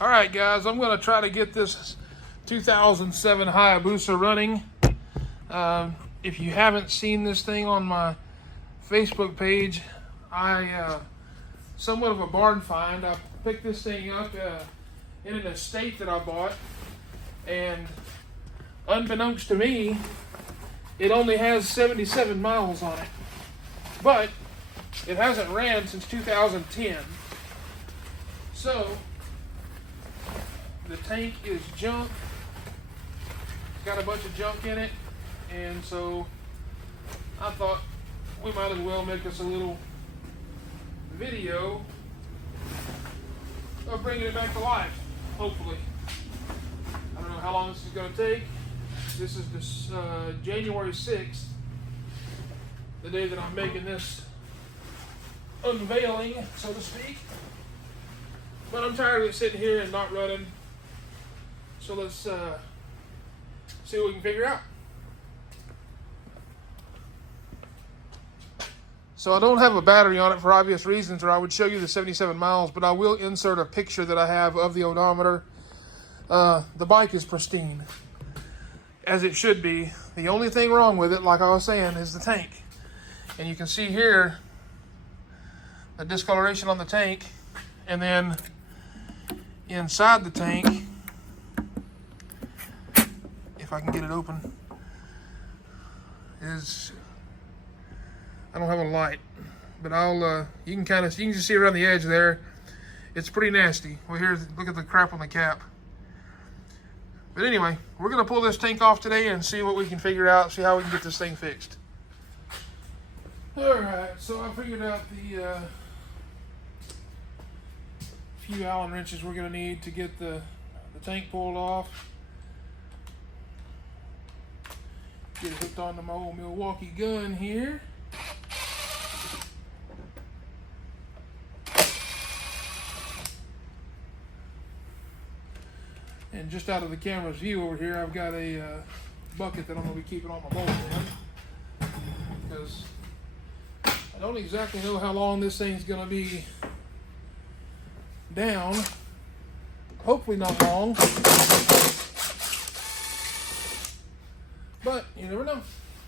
All right, guys, I'm going to try to get this 2007 Hayabusa running. If you haven't seen this thing on my Facebook page, somewhat of a barn find. I picked this thing up in an estate that I bought, and unbeknownst to me, it only has 77 miles on it. But it hasn't ran since 2010. So the tank is junk. It's got a bunch of junk in it, and so I thought we might as well make us a little video of bringing it back to life, hopefully. I don't know how long this is going to take. This is this January 6th, the day that I'm making this unveiling, so to speak. But I'm tired of it sitting here and not running. So let's see what we can figure out. So I don't have a battery on it for obvious reasons, or I would show you the 77 miles, but I will insert a picture that I have of the odometer. The bike is pristine, as it should be. The only thing wrong with it, like I was saying, is the tank. And you can see here the discoloration on the tank, and then inside the tank, if I can get it open, is, I don't have a light, but you can just see around the edge there. It's pretty nasty. Well, here's, look at the crap on the cap. But anyway, we're gonna pull this tank off today and see what we can figure out, see how we can get this thing fixed. All right, so I figured out the few Allen wrenches we're gonna need to get the tank pulled off. Get it hooked onto my old Milwaukee gun here. And just out of the camera's view over here, I've got a bucket that I'm going to be keeping all my bolts in, because I don't exactly know how long this thing's going to be down. Hopefully not long, but you never know.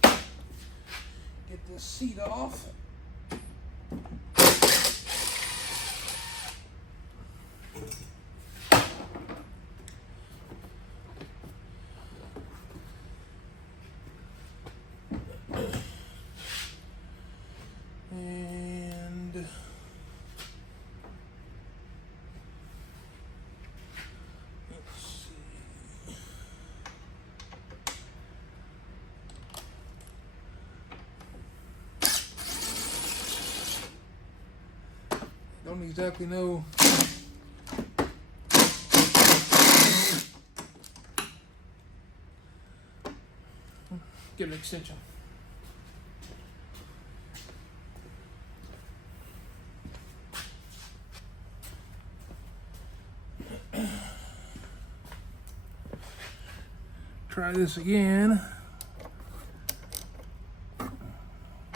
Get this seat off. And let's see. Don't exactly know. Get an extension. Try this again,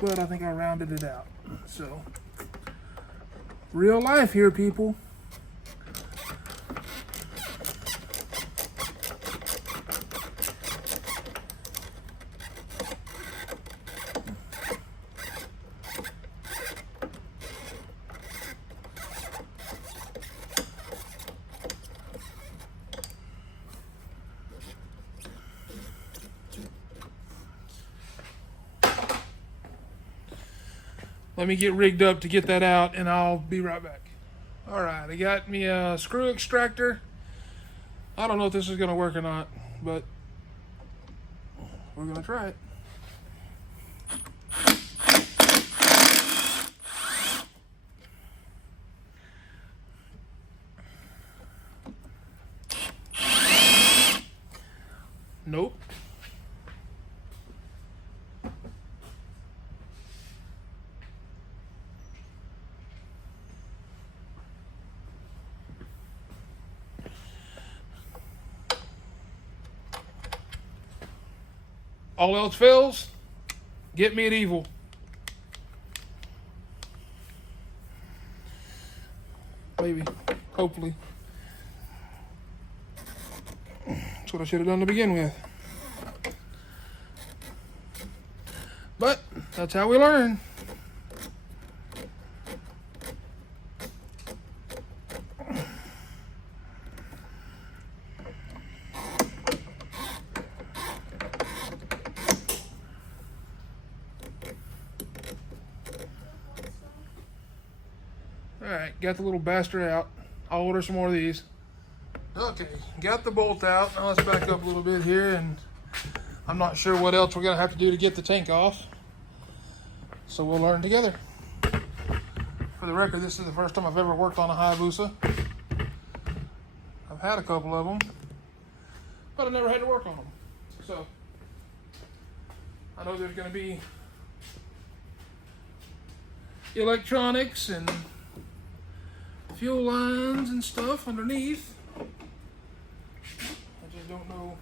but I think I rounded it out. So, real life here, people. Let me get rigged up to get that out, and I'll be right back. All right, I got me a screw extractor. I don't know if this is going to work or not, but we're going to try it. Nope. All else fails, get me at evil. Maybe, hopefully. That's what I should have done to begin with. But that's how we learn. Alright, got the little bastard out. I'll order some more of these. Okay, got the bolt out. Now let's back up a little bit here, and I'm not sure what else we're going to have to do to get the tank off. So we'll learn together. For the record, this is the first time I've ever worked on a Hayabusa. I've had a couple of them, but I never had to work on them. So I know there's going to be electronics and fuel lines and stuff underneath. I just don't know.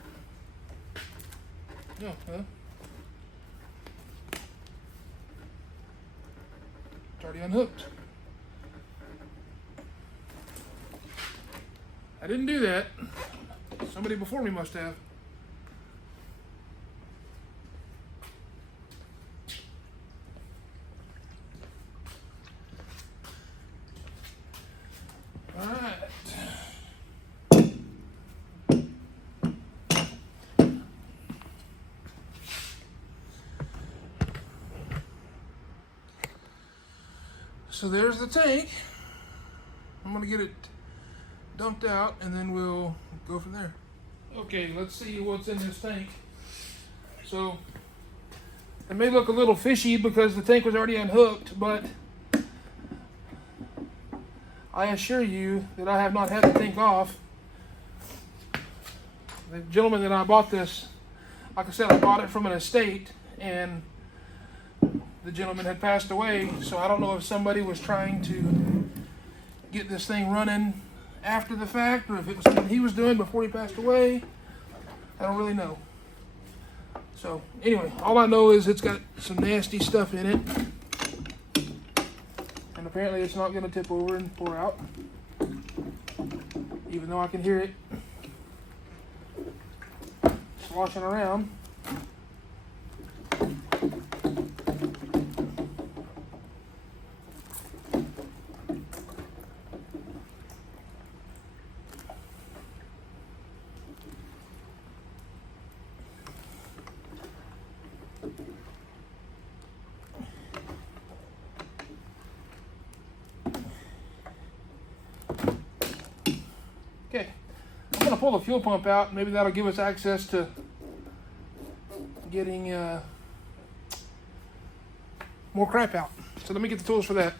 Yeah, huh? It's already unhooked. I didn't do that. Somebody before me must have. All right. So there's the tank. I'm gonna get it dumped out and then we'll go from there. Okay, let's see what's in this tank. So it may look a little fishy because the tank was already unhooked, but I assure you that I have not had the tank off. The gentleman that I bought this, like I said, I bought it from an estate, and the gentleman had passed away, so I don't know if somebody was trying to get this thing running after the fact, or if it was something he was doing before he passed away. I don't really know. So anyway, all I know is it's got some nasty stuff in it, and apparently it's not going to tip over and pour out, even though I can hear it sloshing around. Okay, I'm going to pull the fuel pump out. Maybe that'll give us access to getting more crap out. So let me get the tools for that.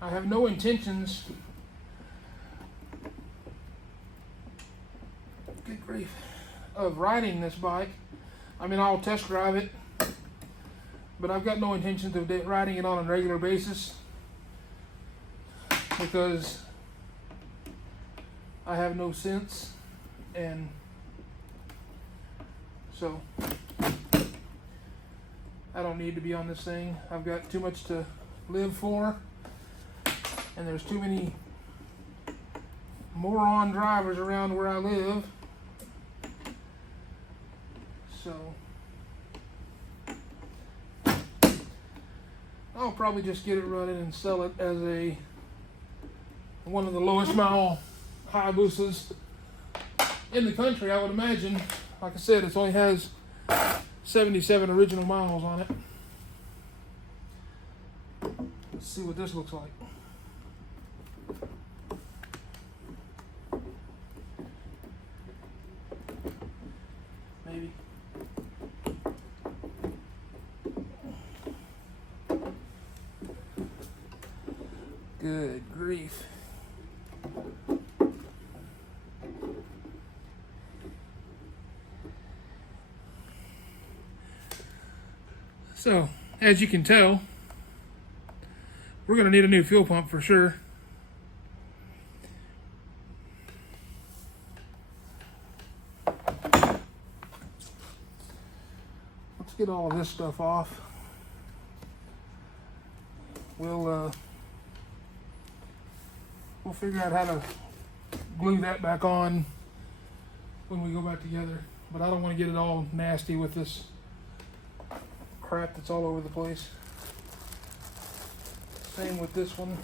I have no intentions, good grief, of riding this bike. I mean, I'll test drive it, but I've got no intentions of riding it on a regular basis because I have no sense, and so I don't need to be on this thing. I've got too much to live for. And there's too many moron drivers around where I live. So I'll probably just get it running and sell it as one of the lowest mile Hayabusas in the country, I would imagine. Like I said, it only has 77 original miles on it. Let's see what this looks like. grief. So, as you can tell, we're going to need a new fuel pump for sure. Let's get all of this stuff off. We'll figure out how to glue that back on when we go back together. But I don't want to get it all nasty with this crap that's all over the place. Same with this one.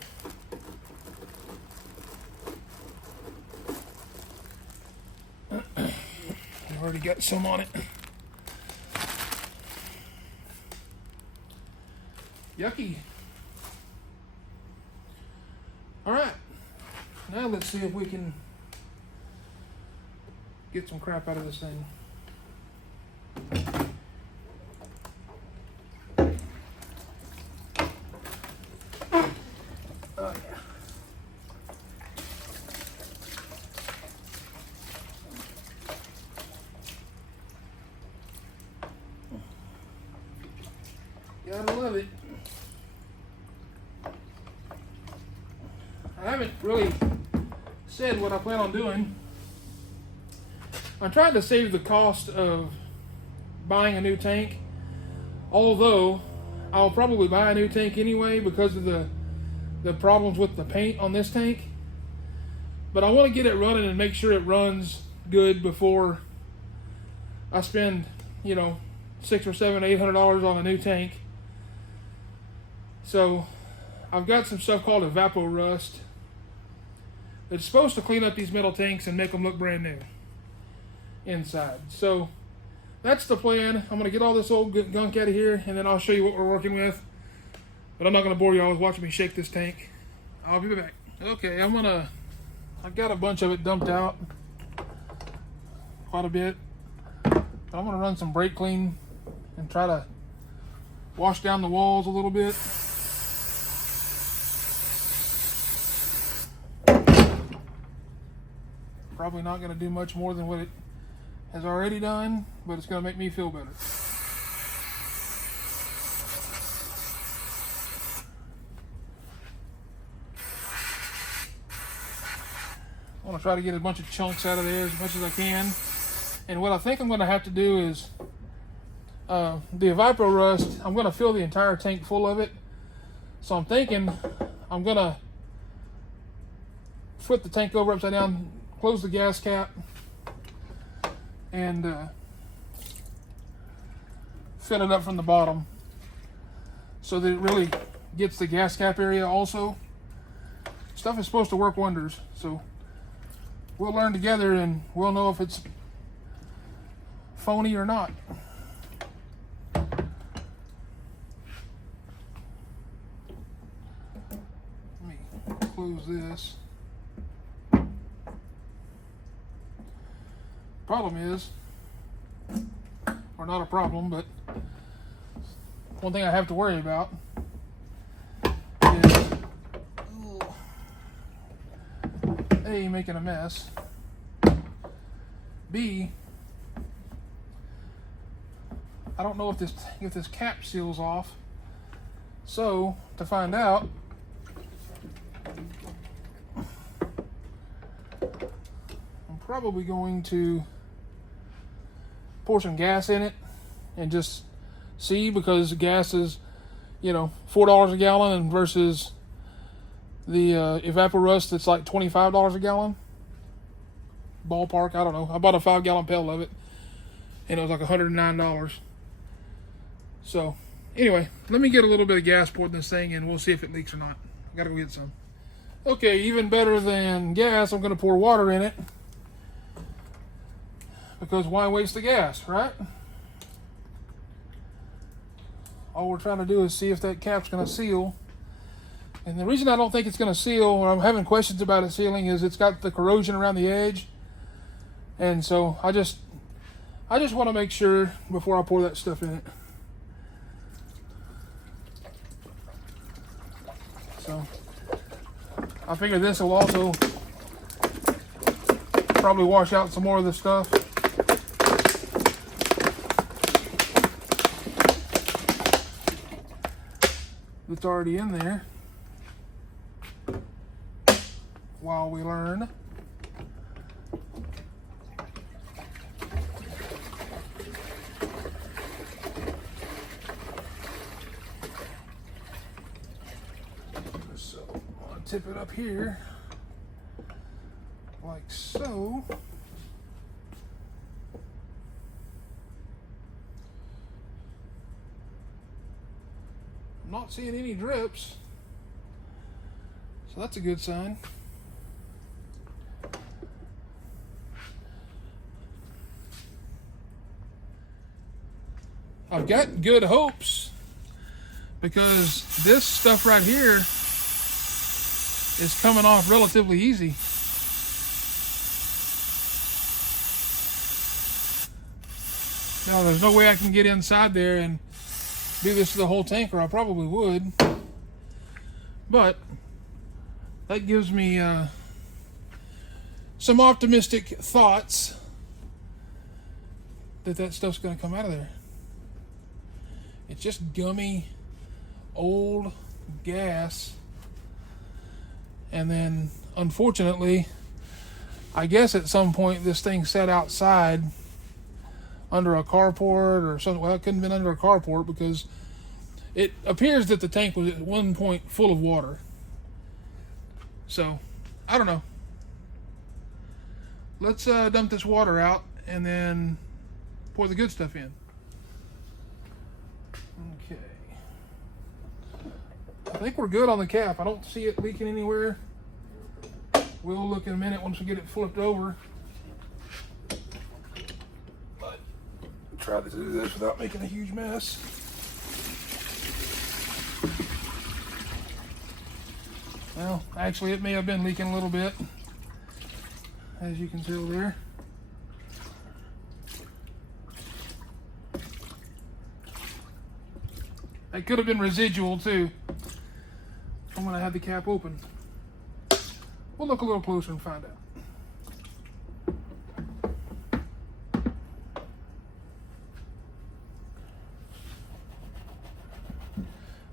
I've already got some on it. Yucky. All right, now let's see if we can get some crap out of this thing. Oh yeah. Gotta love it. I haven't really said what I plan on doing. I'm trying to save the cost of buying a new tank, although I'll probably buy a new tank anyway because of the problems with the paint on this tank. But I want to get it running and make sure it runs good before I spend, you know, $600 or $800 on a new tank. So I've got some stuff called Evapo-Rust. It's supposed to clean up these metal tanks and make them look brand new inside. So that's the plan. I'm going to get all this old gunk out of here, and then I'll show you what we're working with. But I'm not going to bore y'all with watching me shake this tank. I'll be back. Okay, I got a bunch of it dumped out. Quite a bit. But I'm going to run some brake clean and try to wash down the walls a little bit. Probably not going to do much more than what it has already done, but it's going to make me feel better. I want to try to get a bunch of chunks out of there as much as I can. And what I think I'm going to have to do is the Evapo-Rust, I'm going to fill the entire tank full of it. So I'm thinking I'm going to flip the tank over upside down, close the gas cap, and fill it up from the bottom so that it really gets the gas cap area also. Stuff is supposed to work wonders, so we'll learn together and we'll know if it's phony or not. Let me close this. Problem is, or not a problem, but one thing I have to worry about is A, making a mess, B, I don't know if this cap seals off, so to find out, I'm probably going to pour some gas in it and just see, because gas is, you know, $4 a gallon, and versus the Evapo-Rust that's like $25 a gallon. Ballpark, I don't know. I bought a 5-gallon pail of it and it was like $109. So anyway, let me get a little bit of gas poured in this thing and we'll see if it leaks or not. I gotta go get some. Okay, even better than gas, I'm gonna pour water in it. Because why waste the gas, right? All we're trying to do is see if that cap's going to seal. And the reason I don't think it's going to seal, or I'm having questions about it sealing, is it's got the corrosion around the edge. And so I just want to make sure before I pour that stuff in it. So I figure this will also probably wash out some more of this stuff. That's already in there while we learn. So I'm going to tip it up here like so. I'm not seeing any drips, so that's a good sign. I've got good hopes because this stuff right here is coming off relatively easy. Now, there's no way I can get inside there and do this to the whole tank, or I probably would. But that gives me some optimistic thoughts that stuff's going to come out of there. It's just gummy, old gas. And then, unfortunately, I guess at some point this thing sat outside under a carport or something. Well, it couldn't have been under a carport because it appears that the tank was at one point full of water. So, I don't know. Let's dump this water out and then pour the good stuff in. Okay. I think we're good on the cap. I don't see it leaking anywhere. We'll look in a minute once we get it flipped over. But try to do this without making a huge mess. Well, actually it may have been leaking a little bit, as you can tell there. That could have been residual too from when I had the cap open. We'll look a little closer and find out.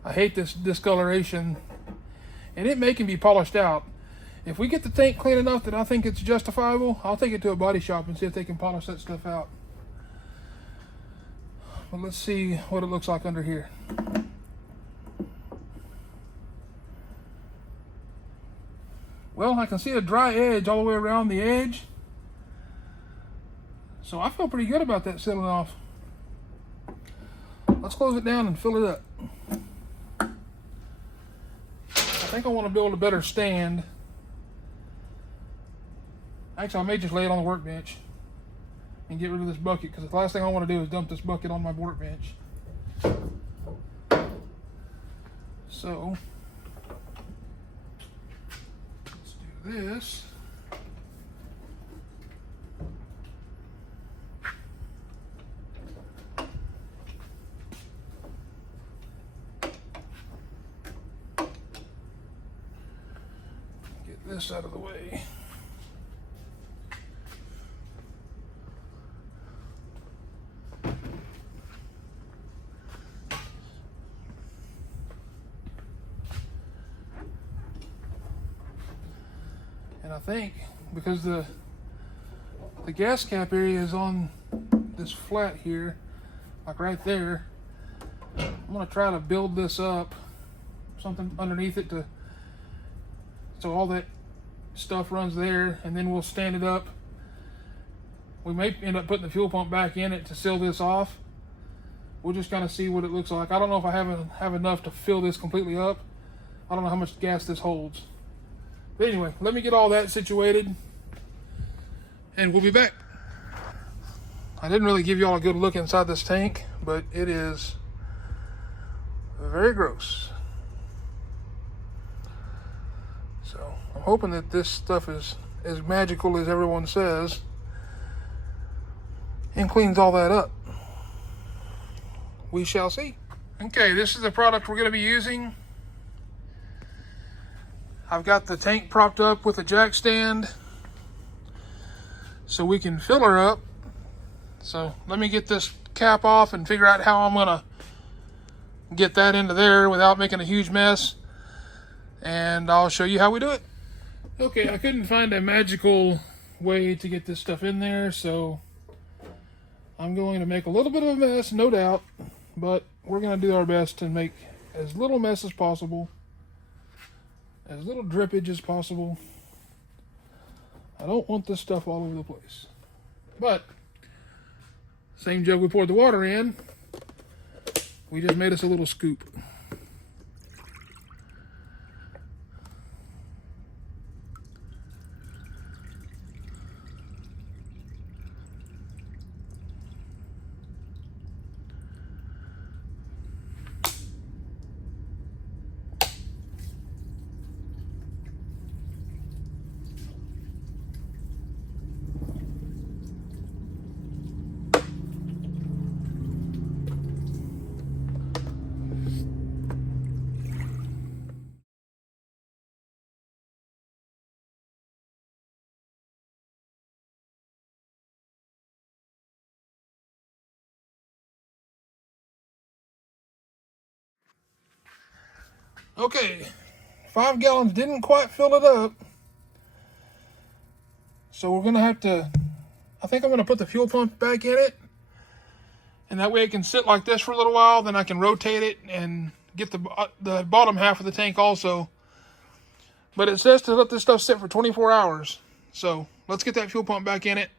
I hate this discoloration, and it may can be polished out. If we get the tank clean enough that I think it's justifiable, I'll take it to a body shop and see if they can polish that stuff out. But let's see what it looks like under here. Well, I can see a dry edge all the way around the edge. So I feel pretty good about that sealing off. Let's close it down and fill it up. I think I want to build a better stand. Actually, I may just lay it on the workbench and get rid of this bucket, because the last thing I want to do is dump this bucket on my workbench. So, let's do this. Get this out of the way. And I think because the gas cap area is on this flat here, like right there, I'm gonna try to build this up, something underneath it so all that stuff runs there, and then we'll stand it up. We may end up putting the fuel pump back in it to seal this off. We'll just kind of see what it looks like. I don't know if I have enough to fill this completely up. I don't know how much gas this holds. But anyway, let me get all that situated, and we'll be back. I didn't really give you all a good look inside this tank, but it is very gross. So I'm hoping that this stuff is as magical as everyone says and cleans all that up. We shall see. Okay, this is the product we're going to be using. I've got the tank propped up with a jack stand so we can fill her up. So let me get this cap off and figure out how I'm gonna get that into there without making a huge mess, and I'll show you how we do it. Okay, I couldn't find a magical way to get this stuff in there, so I'm going to make a little bit of a mess, no doubt, but we're going to do our best to make as little mess as possible, as little drippage as possible. I don't want this stuff all over the place. But, same jug we poured the water in, we just made us a little scoop. Okay, 5 gallons didn't quite fill it up, so we're gonna have to, I think I'm gonna put the fuel pump back in it, and that way it can sit like this for a little while, then I can rotate it and get the bottom half of the tank also. But it says to let this stuff sit for 24 hours, so let's get that fuel pump back in it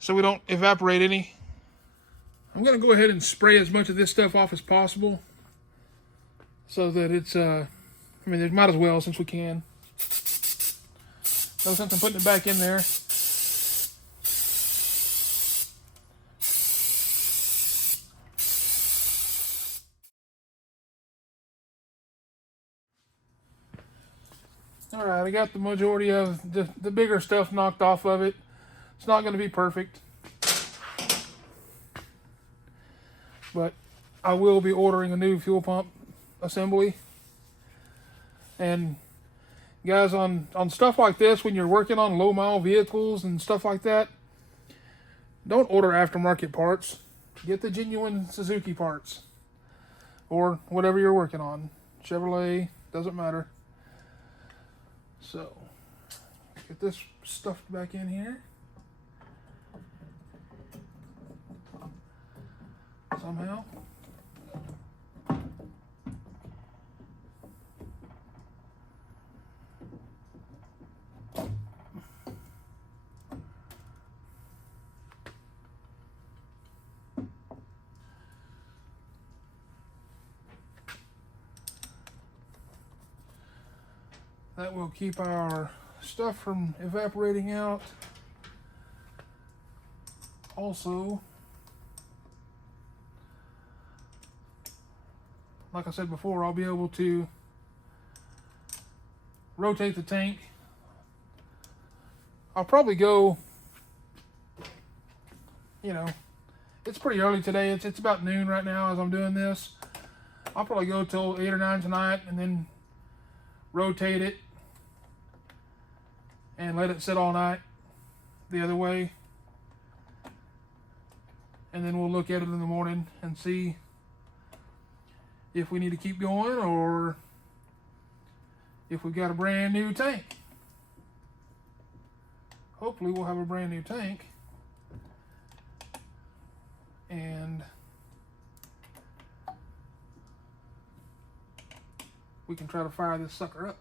so we don't evaporate any. I'm gonna go ahead and spray as much of this stuff off as possible, so that it's, I mean, it might as well since we can. No sense in putting it back in there. Alright, I got the majority of the bigger stuff knocked off of it. It's not going to be perfect, but I will be ordering a new fuel pump assembly. And guys, on stuff like this, when you're working on low mile vehicles and stuff like that, don't order aftermarket parts. Get the genuine Suzuki parts, or whatever you're working on. Chevrolet, doesn't matter. So, get this stuffed back in here somehow. That will keep our stuff from evaporating out. Also, like I said before, I'll be able to rotate the tank. I'll probably go, you know, it's pretty early today. It's about noon right now as I'm doing this. I'll probably go till 8 or 9 tonight and then rotate it and let it sit all night the other way. And then we'll look at it in the morning and see if we need to keep going or if we've got a brand new tank. Hopefully we'll have a brand new tank. And we can try to fire this sucker up.